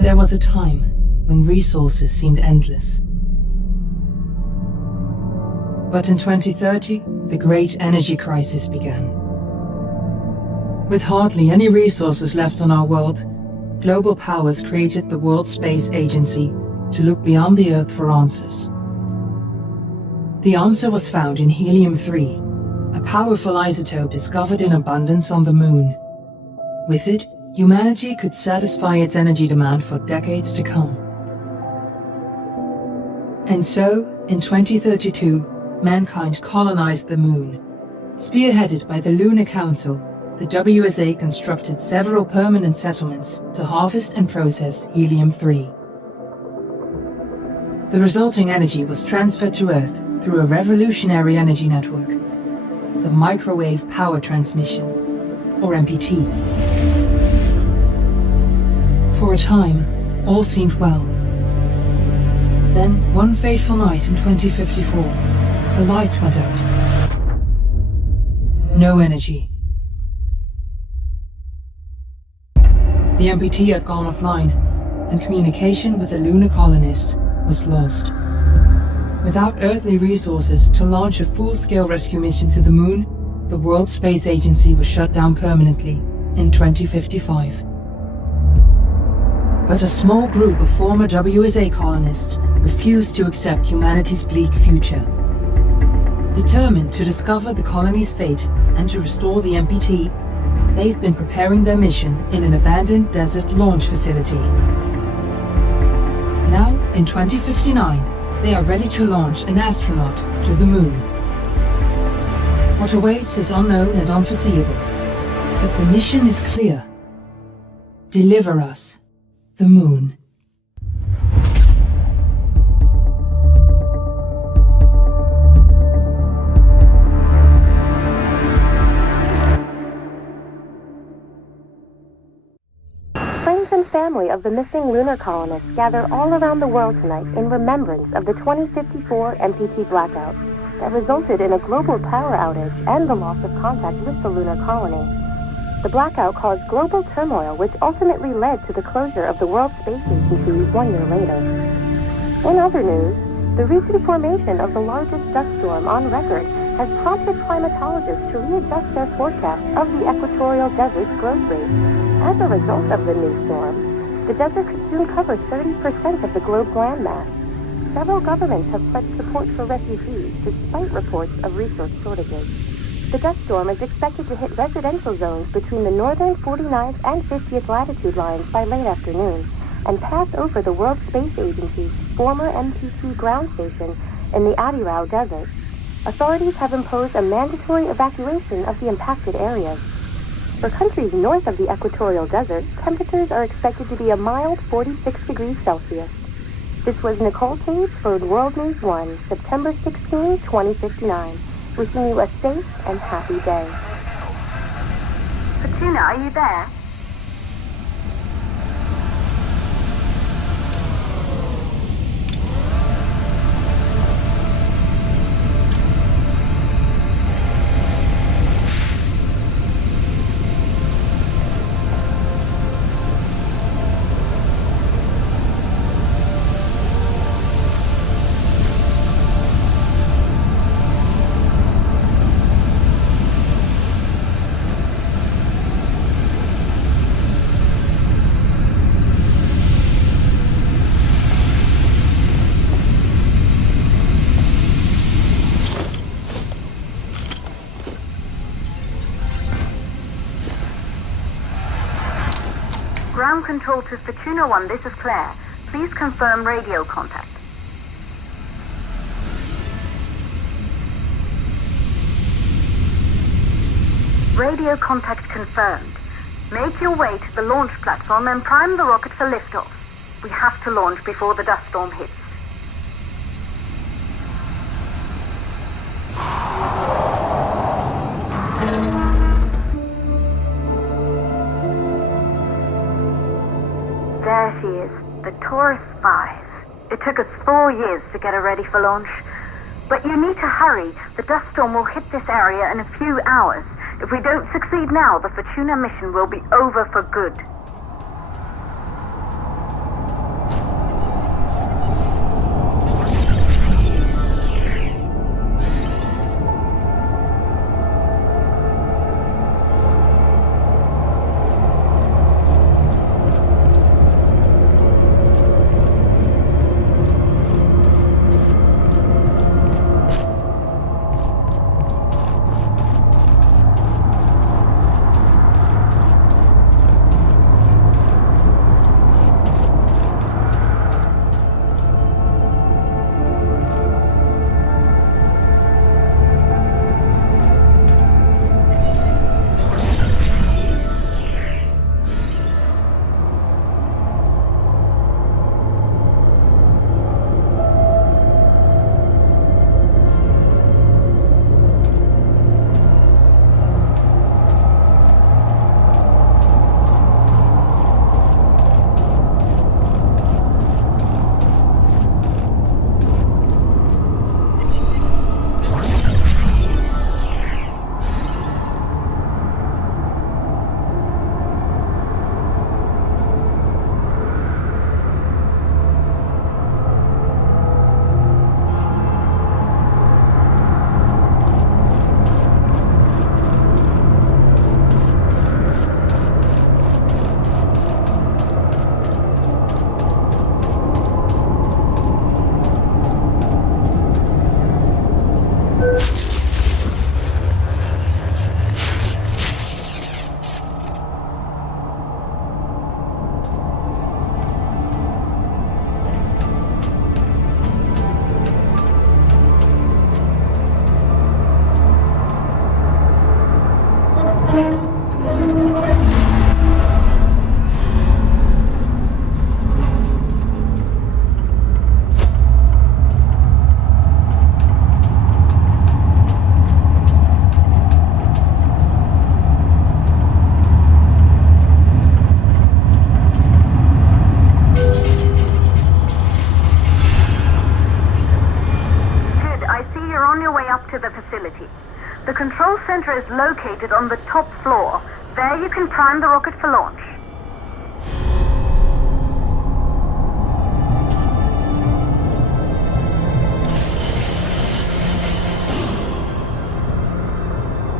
There was a time when resources seemed endless. But in 2030, the great energy crisis began. With hardly any resources left on our world, global powers created the World Space Agency to look beyond the Earth for answers. The answer was found in helium-3, a powerful isotope discovered in abundance on the Moon. With it, humanity could satisfy its energy demand for decades to come. And so, in 2032, mankind colonized the Moon. Spearheaded by the Lunar Council, the WSA constructed several permanent settlements to harvest and process helium-3. The resulting energy was transferred to Earth through a revolutionary energy network, the Microwave Power Transmission, or MPT. For a time, all seemed well. Then, one fateful night in 2054, the lights went out. No energy. The MPT had gone offline, and communication with the lunar colonist was lost. Without earthly resources to launch a full-scale rescue mission to the Moon, the World Space Agency was shut down permanently in 2055. But a small group of former WSA colonists refused to accept humanity's bleak future. Determined to discover the colony's fate and to restore the MPT, they've been preparing their mission in an abandoned desert launch facility. Now, in 2059, they are ready to launch an astronaut to the Moon. What awaits is unknown and unforeseeable, but the mission is clear. Deliver us the Moon. Friends and family of the missing lunar colonists gather all around the world tonight in remembrance of the 2054 MPT blackout that resulted in a global power outage and the loss of contact with the lunar colony. The blackout caused global turmoil, which ultimately led to the closure of the World Space Agency 1 year later. In other news, the recent formation of the largest dust storm on record has prompted climatologists to readjust their forecast of the equatorial desert's growth rate. As a result of the new storm, the desert could soon cover 30% of the globe's landmass. Several governments have pledged support for refugees, despite reports of resource shortages. The dust storm is expected to hit residential zones between the northern 49th and 50th latitude lines by late afternoon, and pass over the World Space Agency's former MPT ground station in the Adirau Desert. Authorities have imposed a mandatory evacuation of the impacted areas. For countries north of the equatorial desert, temperatures are expected to be a mild 46 degrees Celsius. This was Nicole Cage for World News 1, September 16, 2059. Wishing you a safe and happy day. Fortuna, are you there? Ground control to Fortuna 1, this is Claire. Please confirm radio contact. Radio contact confirmed. Make your way to the launch platform and prime the rocket for liftoff. We have to launch before the dust storm hits. There she is, the Taurus 5. It took us 4 years to get her ready for launch. But you need to hurry. The dust storm will hit this area in a few hours. If we don't succeed now, the Fortuna mission will be over for good. center is located on the top floor. There you can prime the rocket for launch.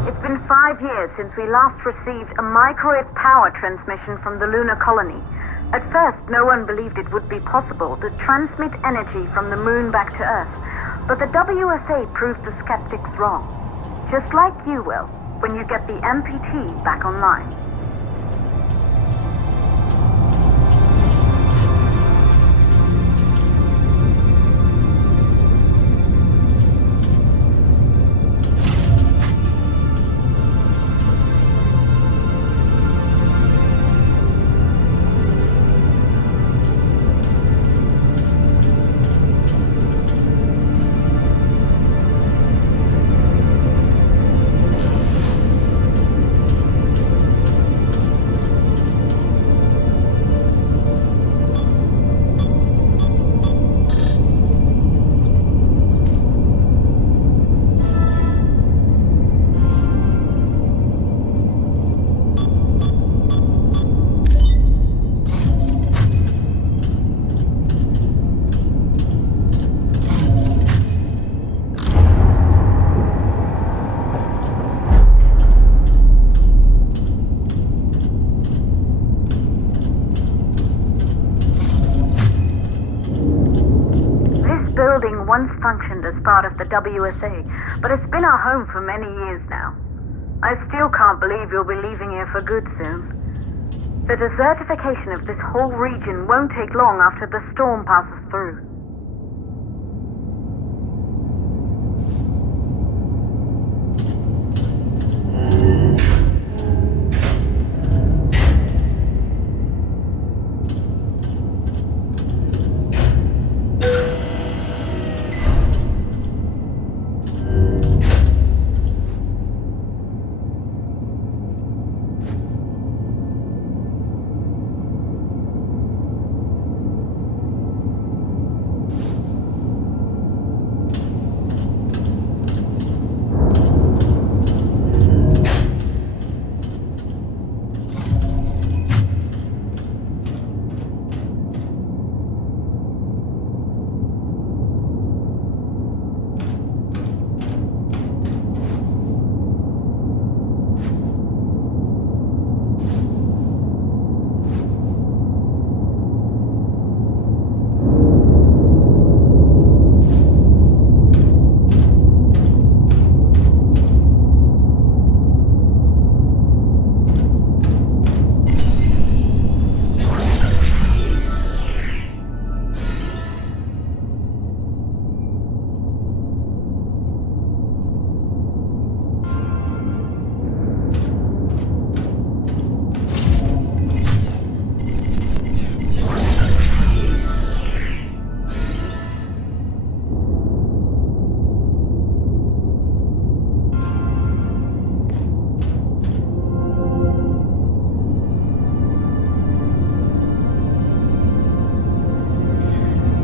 It's been 5 years since we last received a microwave power transmission from the lunar colony. At first, no one believed it would be possible to transmit energy from the moon back to Earth, but the WSA proved the skeptics wrong. Just like you will, when you get the MPT back online. Once functioned as part of the WSA, but it's been our home for many years now. I still can't believe you'll be leaving here for good soon. The desertification of this whole region won't take long after the storm passes through.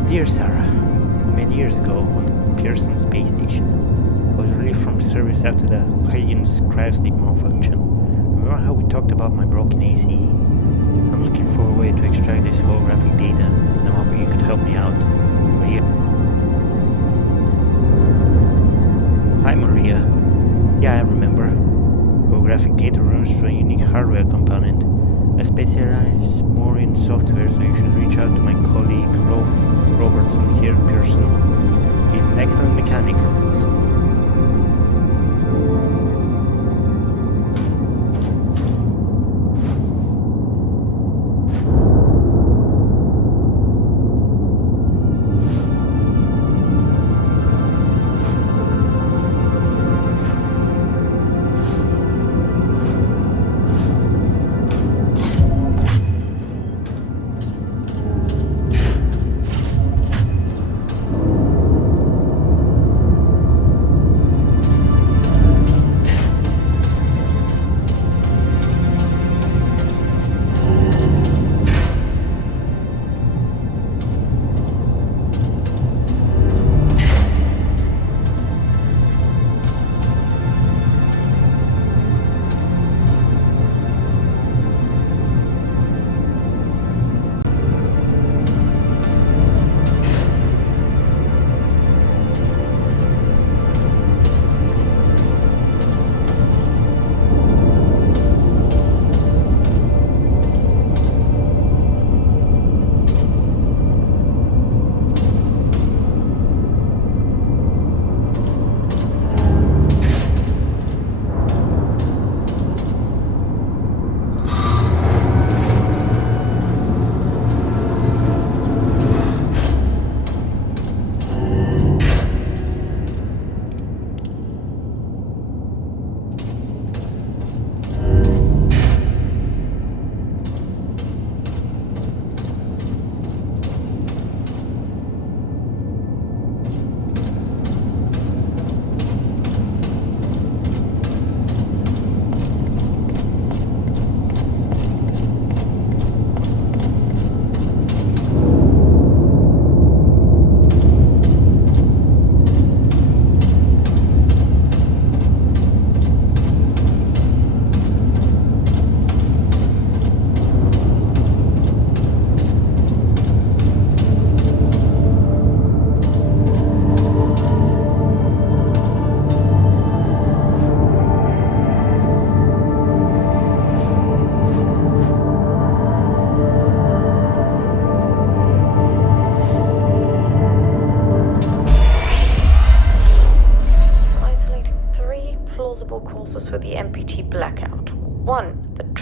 Dear Sarah, many years ago on Pearson space station, I was relieved from service after the Huygens cryosleep malfunction. Remember how we talked about my broken ACE? I'm looking for a way to extract this holographic data, and I'm hoping you could help me out. Maria. Hi Maria. Yeah, I remember. Holographic data runs through a unique hardware component. I specialize more in software, so you should reach out to my colleague Rolf Robertson here in Pearson. He's an excellent mechanic.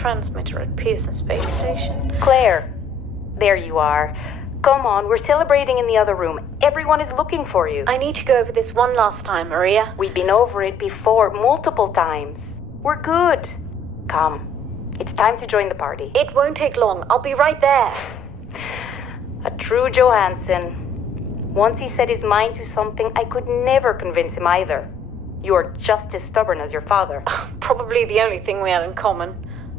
transmitter at Pearson Space Station. Claire, there you are. Come on, we're celebrating in the other room. Everyone is looking for you. I need to go over this one last time, Maria. We've been over it before, multiple times. We're good. Come. It's time to join the party. It won't take long. I'll be right there. A true Johansson. Once he set his mind to something, I could never convince him either. You're just as stubborn as your father. Probably the only thing we had in common.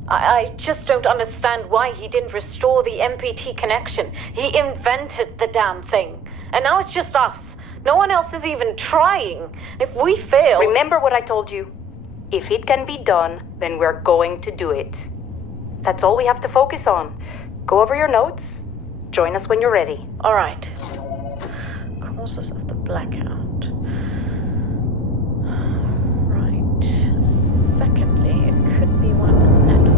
I just don't understand why he didn't restore the MPT connection. He invented the damn thing. And now it's just us. No one else is even trying. If we fail... Remember what I told you. If it can be done, then we're going to do it. That's all we have to focus on. Go over your notes. Join us when you're ready. All right. Causes of the blackout. Right. Secondly, it could be one of the network.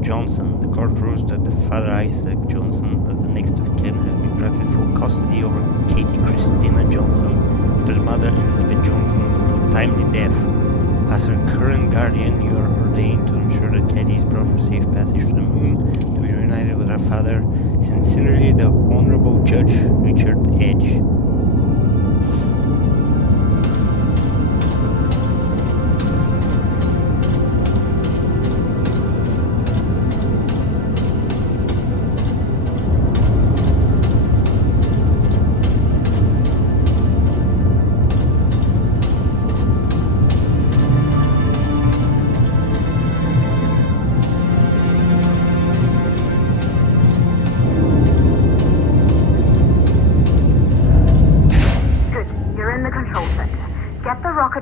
Johnson, the court rules that the father Isaac Johnson, as the next of kin, has been granted full custody over Katie Christina Johnson after the mother Elizabeth Johnson's untimely death. As her current guardian, you are ordained to ensure that Katie is brought for safe passage to the moon to be reunited with her father. Sincerely, the Honorable Judge Richard Edge.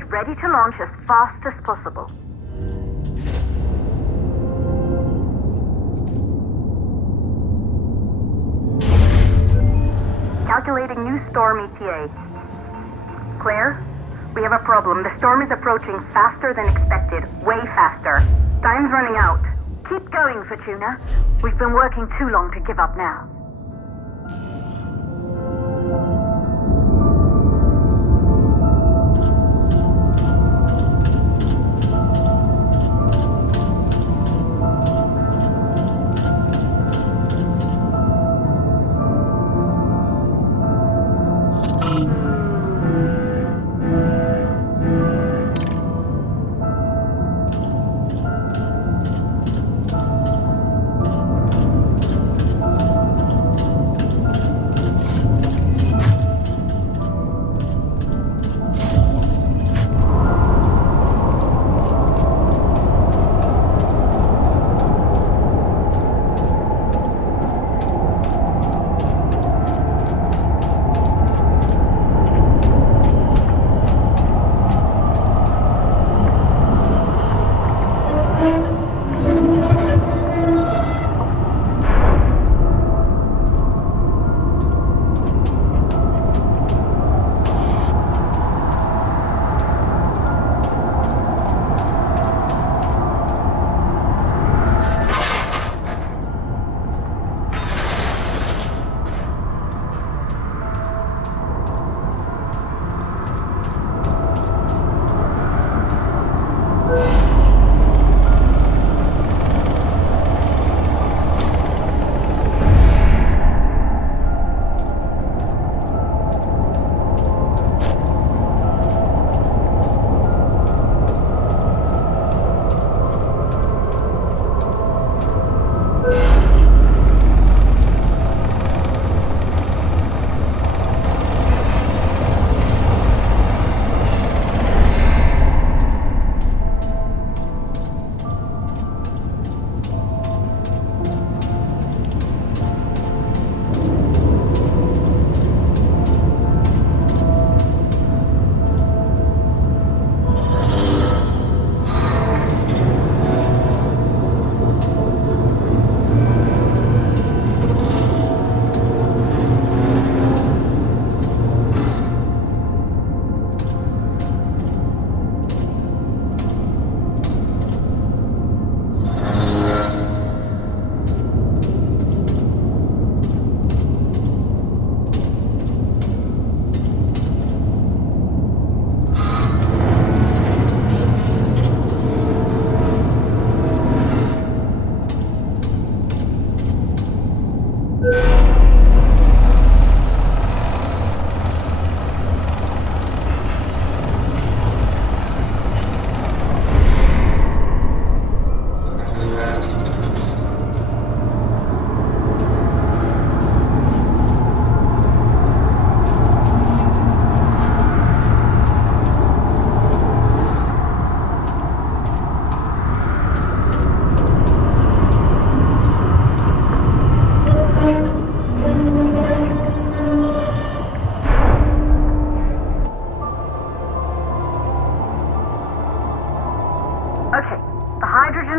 Ready to launch as fast as possible. Calculating new storm ETA. Claire, we have a problem. The storm is approaching faster than expected. Way faster. Time's running out. Keep going, Fortuna. We've been working too long to give up now.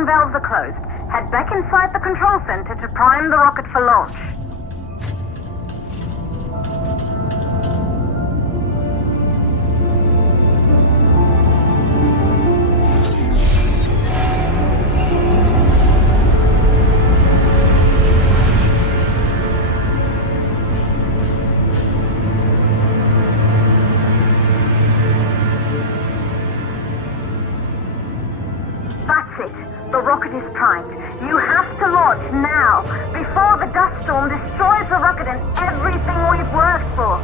ignition valves are closed. Head back inside the control center to prime the rocket for launch. That's it. The rocket is primed. You have to launch now, before the dust storm destroys the rocket and everything we've worked for.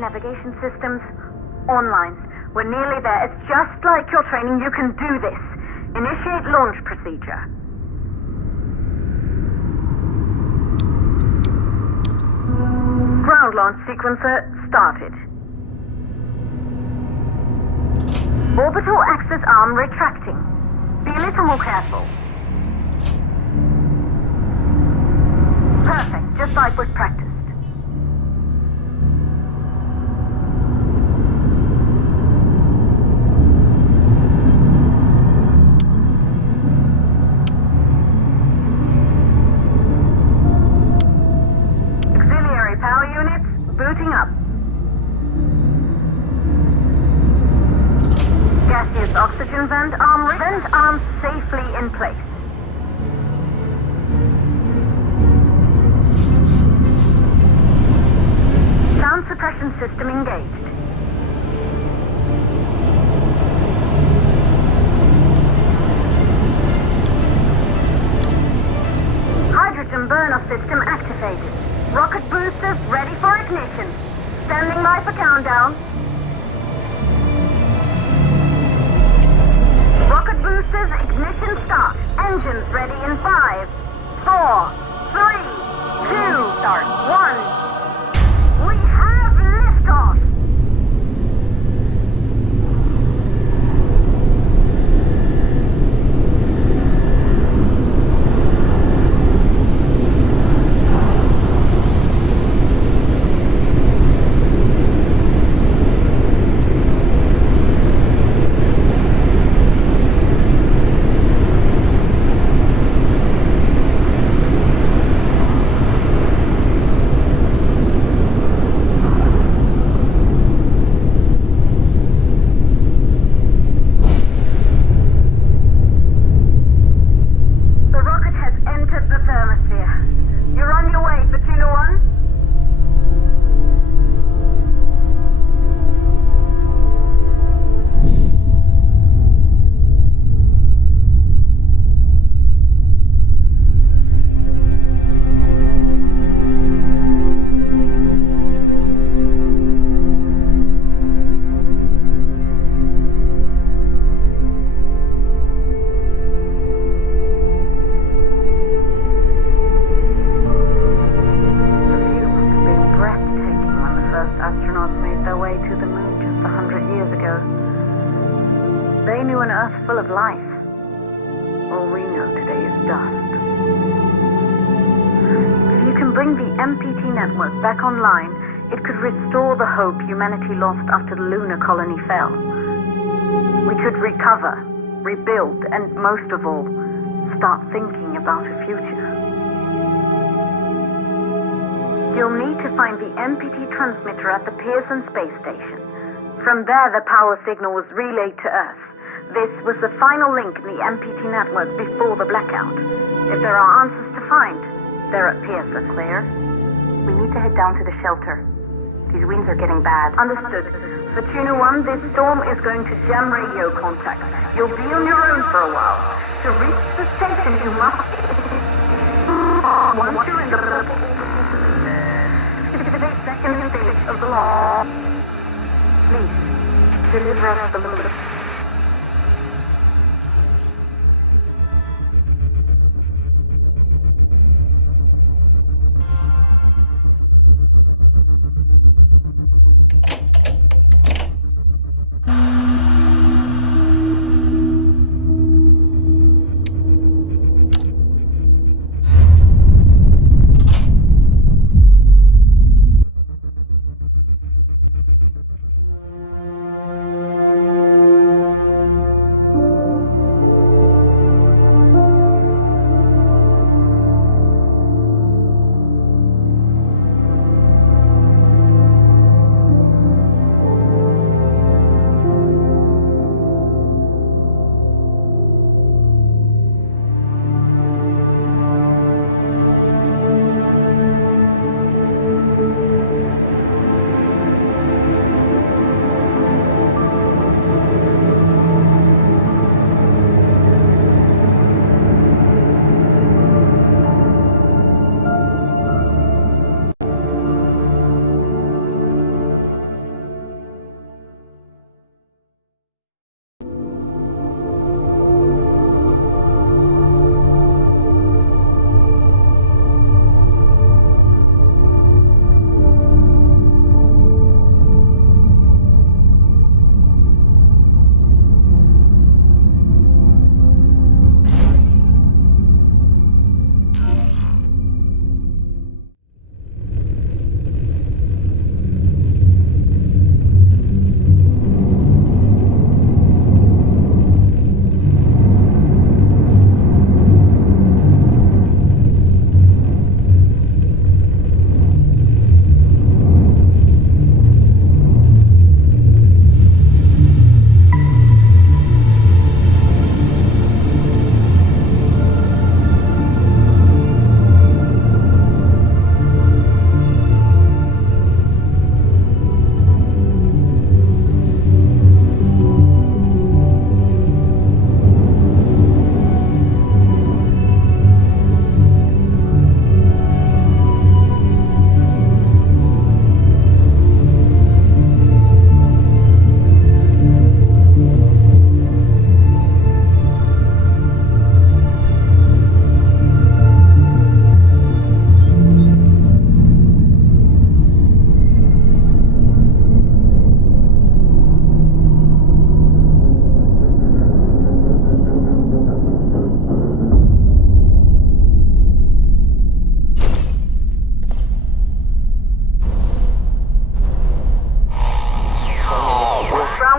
Navigation systems online. We're nearly there. It's just like your training. You can do this. Initiate launch procedure. Ground launch sequencer started. Orbital axis arm retracting. Be a little more careful. Perfect, just like we've practiced. Booting up. Gaseous oxygen vent arm safely in place. Sound suppression system engaged. Hydrogen burn-off system activated. Rocket boosters ready for ignition. Standing by for countdown. Rocket boosters ignition start. Engines ready in 5, 4, 3, 2, start 1. We have liftoff. astronauts made their way to the moon just 100 years ago. They knew an Earth full of life. All we know today is dust. If you can bring the MPT network back online, it could restore the hope humanity lost after the lunar colony fell. We could recover, rebuild, and most of all, start thinking about a future. You'll need to find the MPT transmitter at the Pearson space station. From there, the power signal was relayed to Earth. This was the final link in the MPT network before the blackout. If there are answers to find, they're at Pierce, Claire. We need to head down to the shelter. These winds are getting bad. Understood. Fortuna 1, this storm is going to jam radio contact. You'll be on your own for a while. To reach the station, you must... Once you're in the second stage of the law, please, deliver us the load.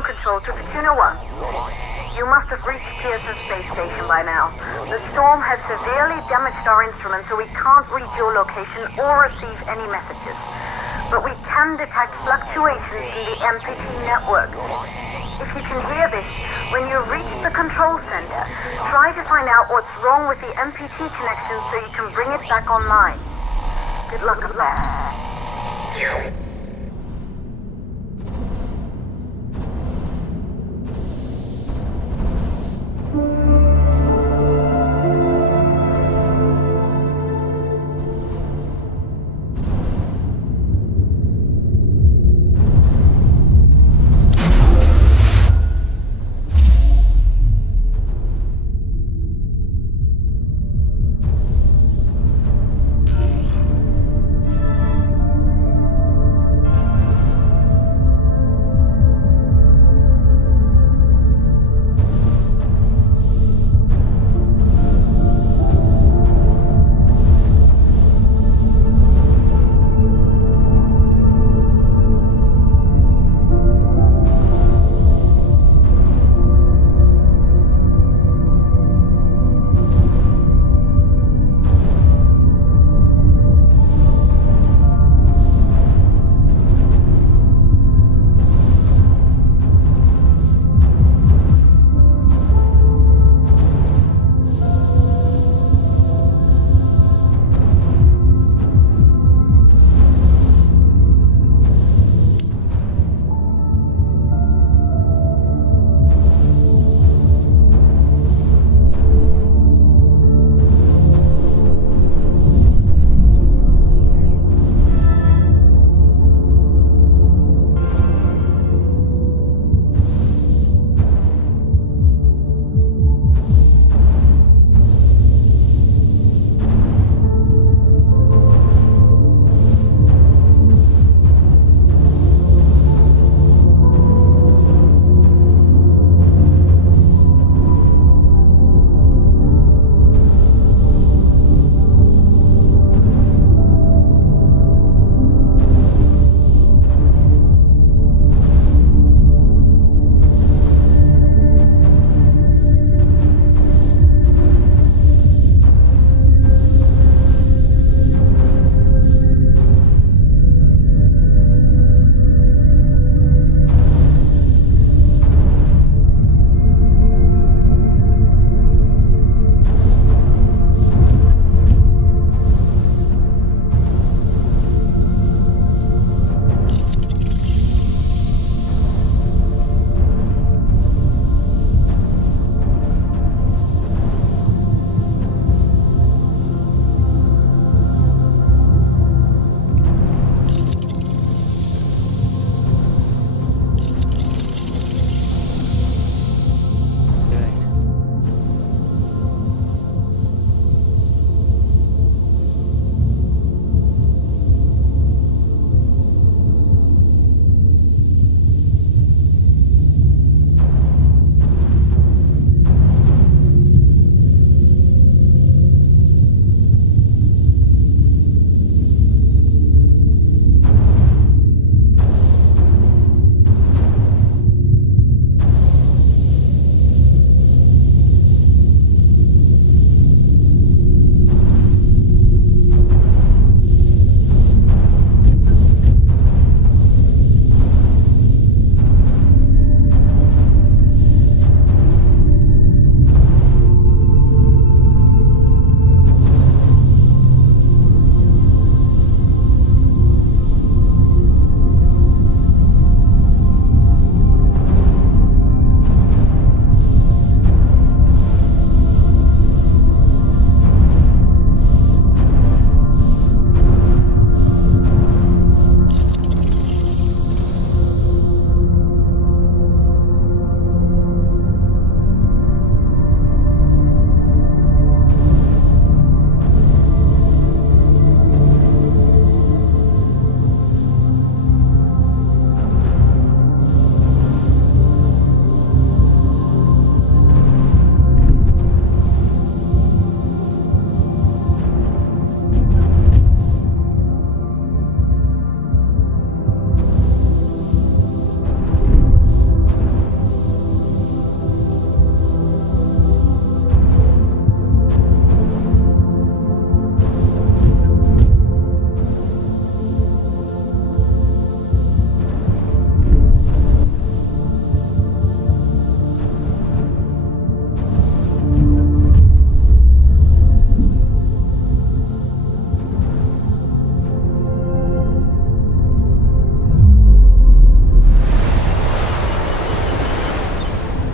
Control to Fortuna 1. You must have reached Pearson Space Station by now. The storm has severely damaged our instruments, so we can't read your location or receive any messages. But we can detect fluctuations in the MPT network. If you can hear this, when you reach the control center, try to find out what's wrong with the MPT connection so you can bring it back online. Good luck with that.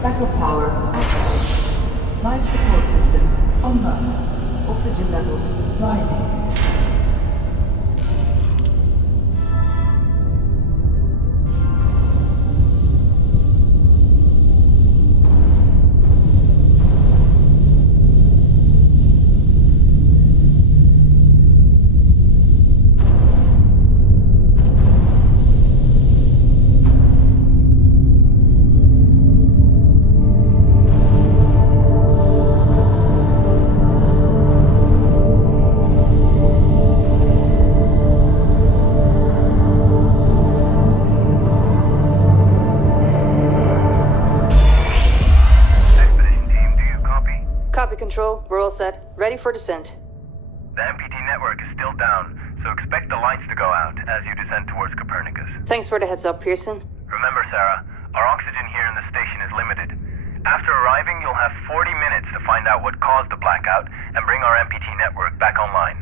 Backup power active. Life support systems online. Oxygen levels rising. Control, we're all set. Ready for descent. The MPT network is still down, so expect the lights to go out as you descend towards Copernicus. Thanks for the heads up, Pearson. Remember, Sarah, our oxygen here in the station is limited. After arriving, you'll have 40 minutes to find out what caused the blackout and bring our MPT network back online.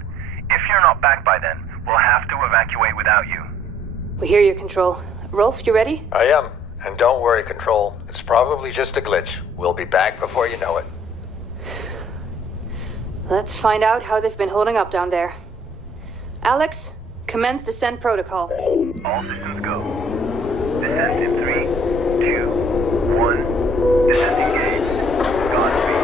If you're not back by then, we'll have to evacuate without you. We hear you, Control. Rolf, you ready? I am. And don't worry, Control. It's probably just a glitch. We'll be back before you know it. Let's find out how they've been holding up down there. Alex, commence descent protocol. All systems go. Descent in 3, 2, 1. Descent engaged. Godspeed.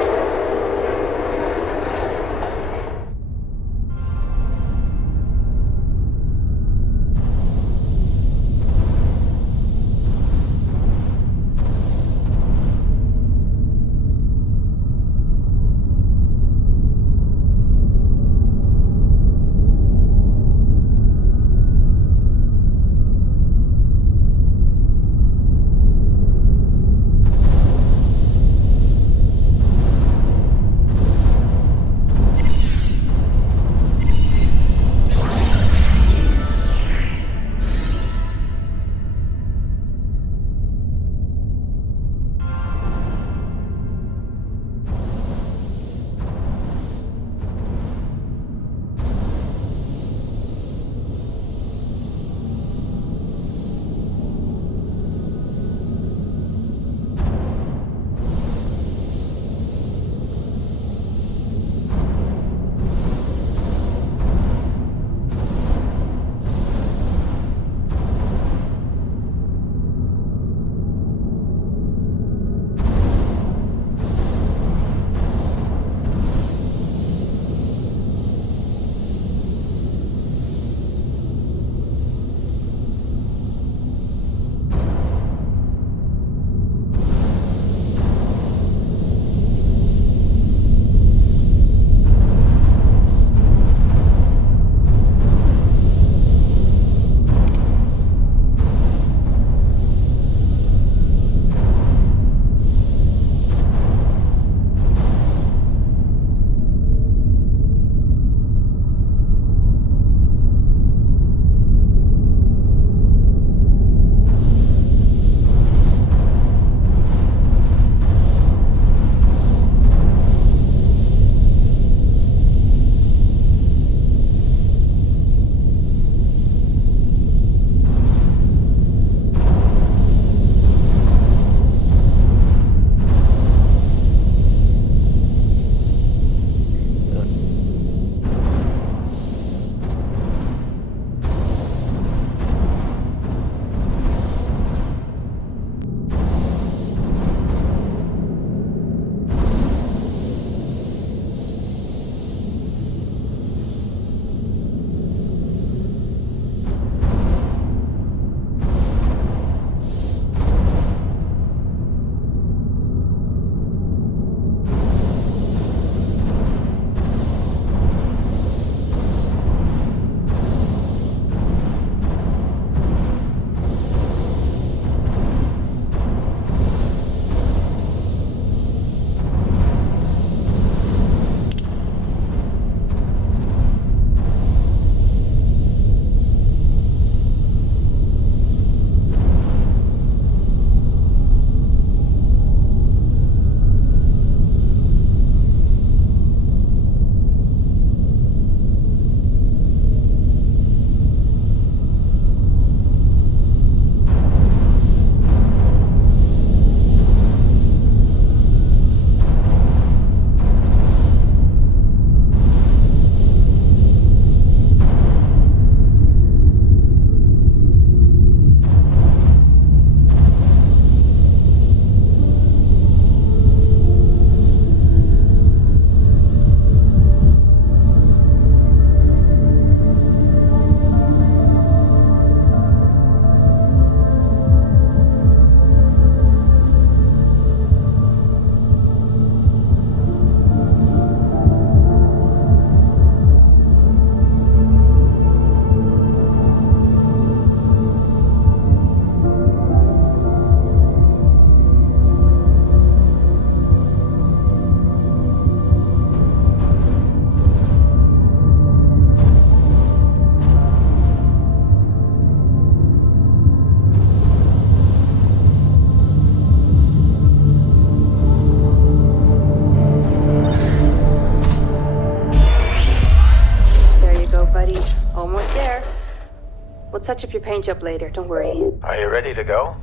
touch up your paint job later, don't worry. Are you ready to go?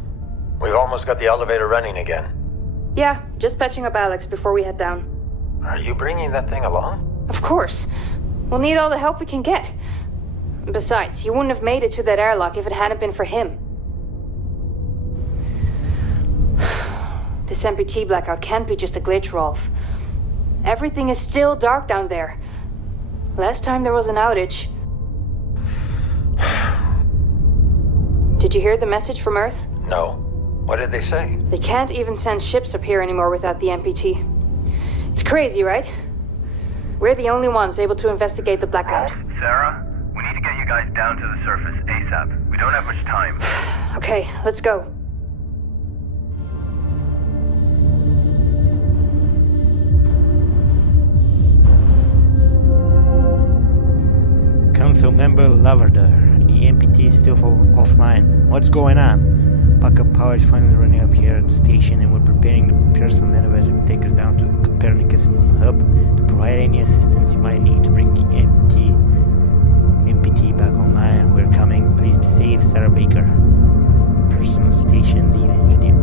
We've almost got the elevator running again. Yeah, just patching up Alex before we head down. Are you bringing that thing along? Of course. We'll need all the help we can get. Besides, you wouldn't have made it to that airlock if it hadn't been for him. This MPT blackout can't be just a glitch, Rolf. Everything is still dark down there. Last time there was an outage... Did you hear the message from Earth? No. What did they say? They can't even send ships up here anymore without the MPT. It's crazy, right? We're the only ones able to investigate the blackout. Sarah, we need to get you guys down to the surface ASAP. We don't have much time. Okay, let's go. Council member Lavardar, the MPT is still offline. What's going on? Backup power is finally running up here at the station, and we're preparing the personal elevator to take us down to Copernicus Moon Hub to provide any assistance you might need to bring the MPT back online. We're coming. Please be safe. Sarah Baker, personal station lead engineer.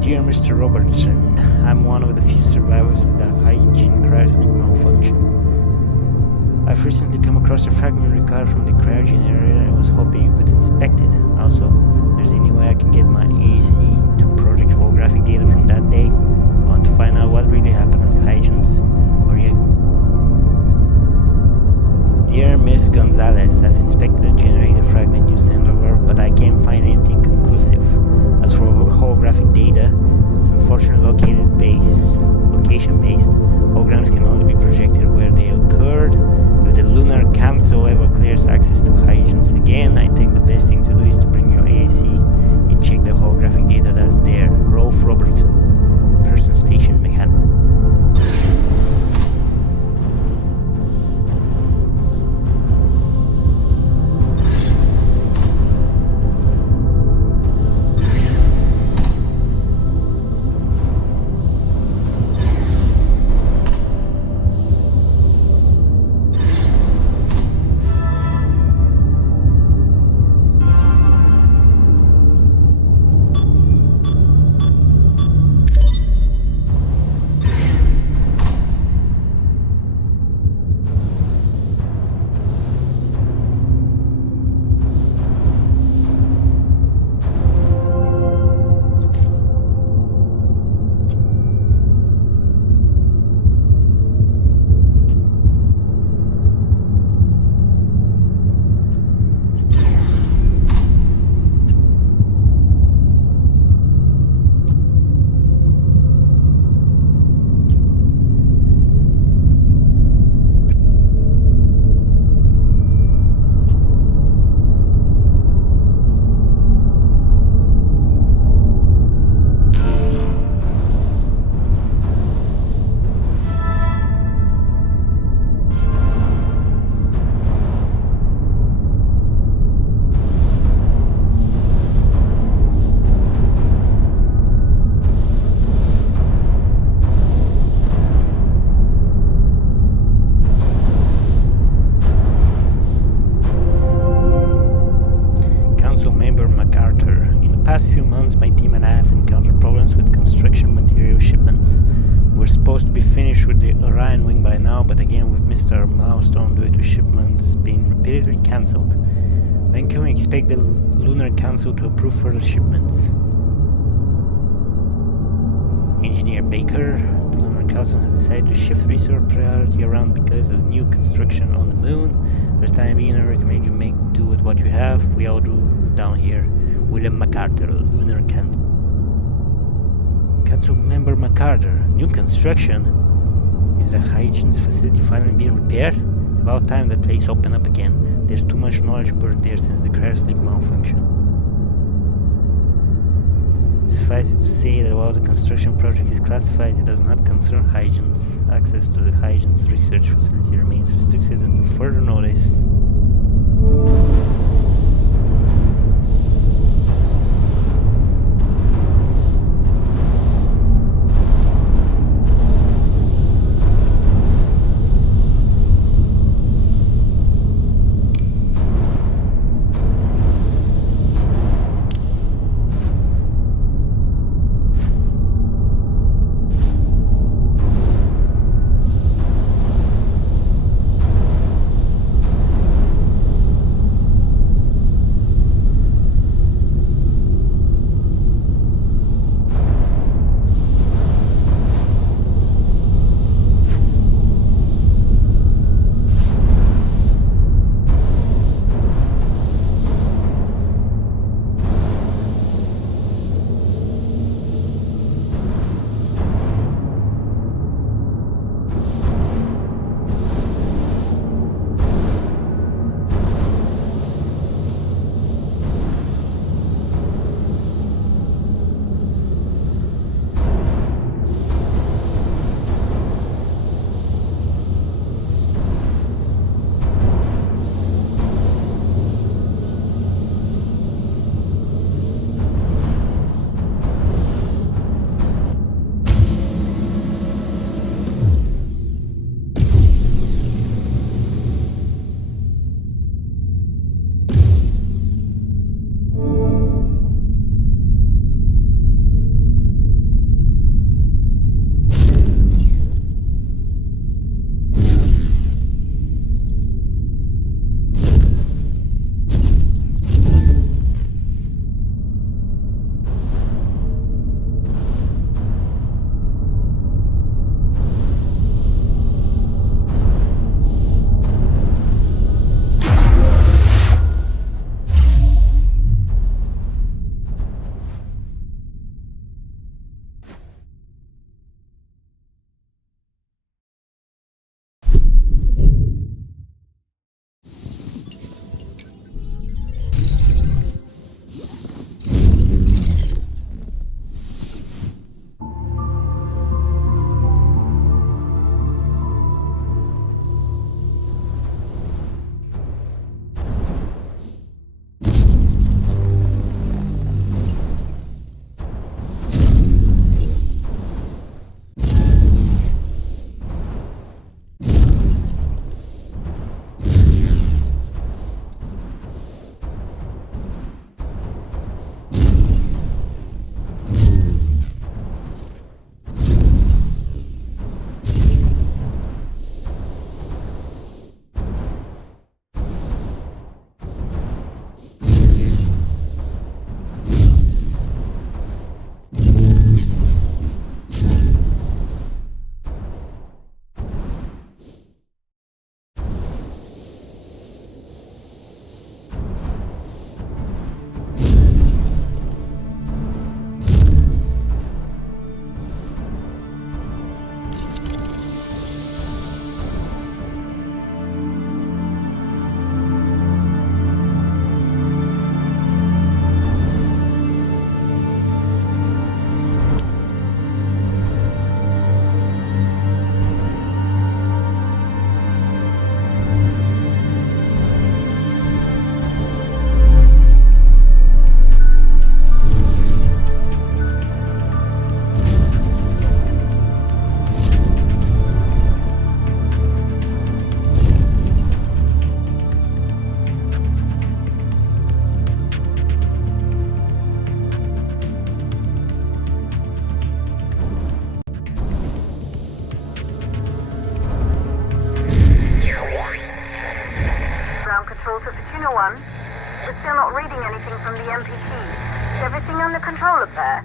Dear Mr. Robertson, I'm one of the few survivors with a high-gene cryosleep malfunction. I've recently come across a fragment recovered from the cryogen area and I was hoping you could inspect it. Also, if there's any way I can get my AAC to project holographic data from that day. I want to find out what really happened on Hygien's. Or you... Dear Miss Gonzalez, I've inspected the generated fragment you sent over, but I can't find anything conclusive. As for holographic data, it's unfortunately location-based. Holograms can only be projected where they occurred. If the Lunar Council ever clears access to Hygien's again, I think the best thing to do is to bring your AAC and check the holographic data that's there. Rolf Robertson, person station mechanic. team and I have encountered problems with construction material shipments. We're supposed to be finished with the Orion wing by now, but again we've missed our milestone due to shipments being repeatedly cancelled. When can we expect the Lunar Council to approve further shipments? Engineer Baker, the Lunar Council has decided to shift resource priority around because of new construction on the moon. For the time being, I recommend you make do with what you have. We all do down here. William MacArthur, Lunar Council member MacArthur. New construction? Is the Hygien's facility finally being repaired? It's about time that place opened up again. There's too much knowledge buried there since the cryosleep malfunction. Suffice it to say that while the construction project is classified, it does not concern Hygien's. Access to the Hygien's research facility remains restricted until further notice. 101? We're still not reading anything from the MPT. Is everything under control up there?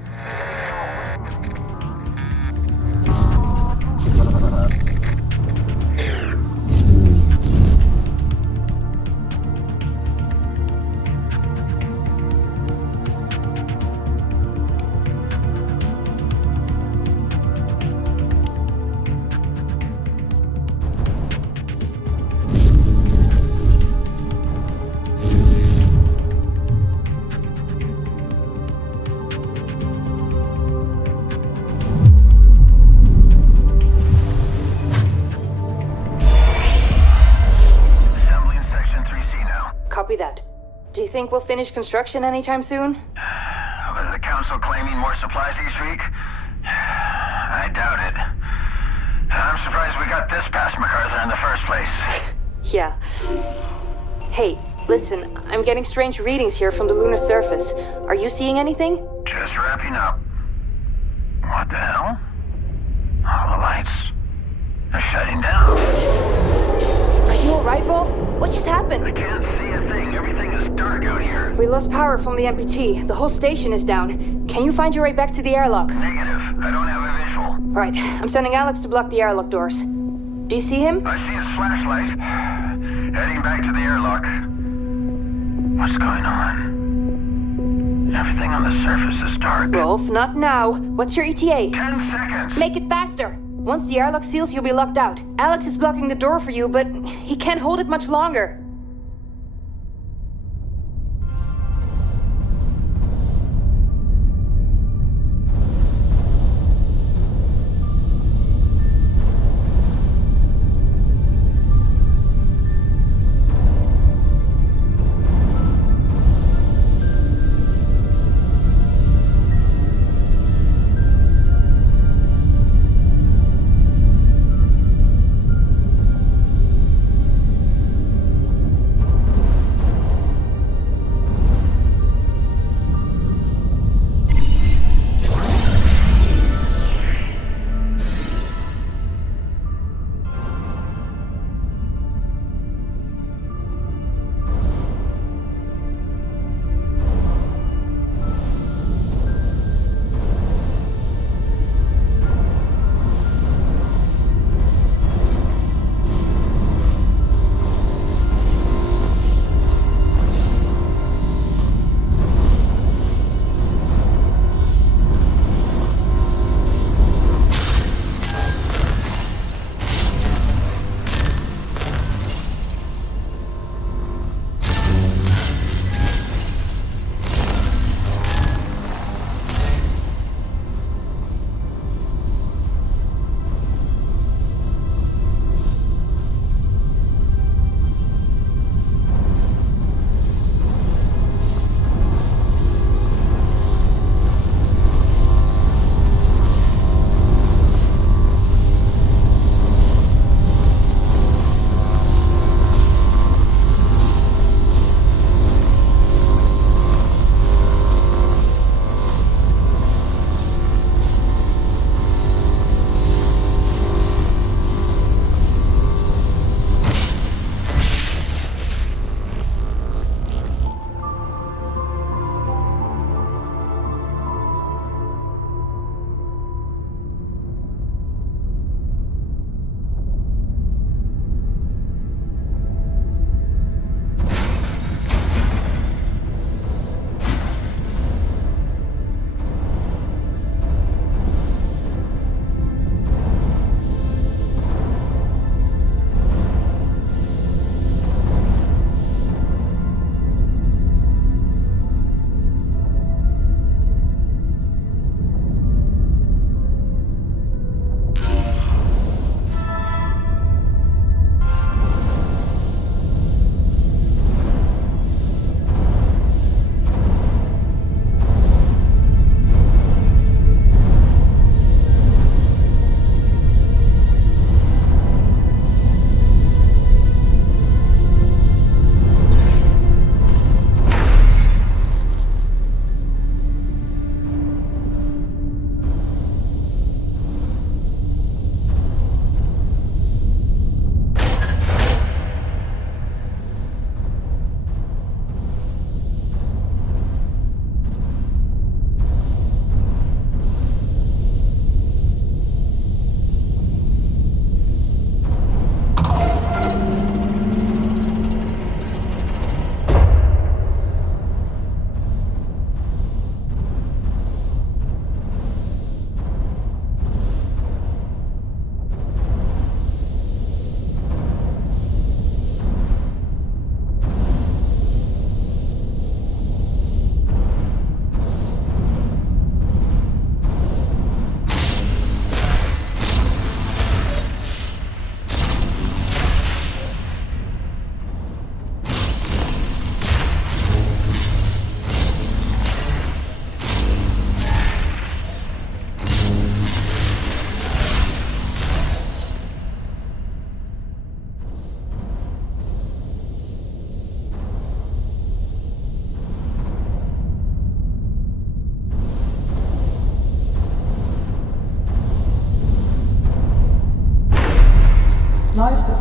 Copy that. Do you think we'll finish construction anytime soon? Was the council claiming more supplies each week? I doubt it. I'm surprised we got this past MacArthur in the first place. Yeah. Hey, listen, I'm getting strange readings here from the lunar surface. Are you seeing anything? Just wrapping up. What the hell? All the lights are shutting down. Are you alright, Rolf? What just happened? I can't see a thing. Everything is dark out here. We lost power from the MPT. The whole station is down. Can you find your way back to the airlock? Negative. I don't have a visual. Right, I'm sending Alex to block the airlock doors. Do you see him? I see his flashlight. Heading back to the airlock. What's going on? Everything on the surface is dark. Rolf, not now. What's your ETA? 10 seconds. Make it faster! Once the airlock seals, you'll be locked out. Alex is blocking the door for you, but he can't hold it much longer.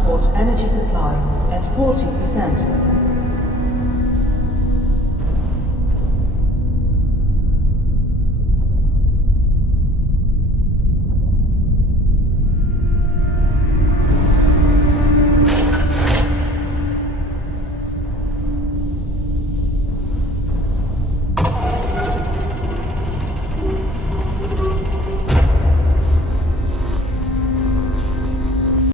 transport energy supply at 40%.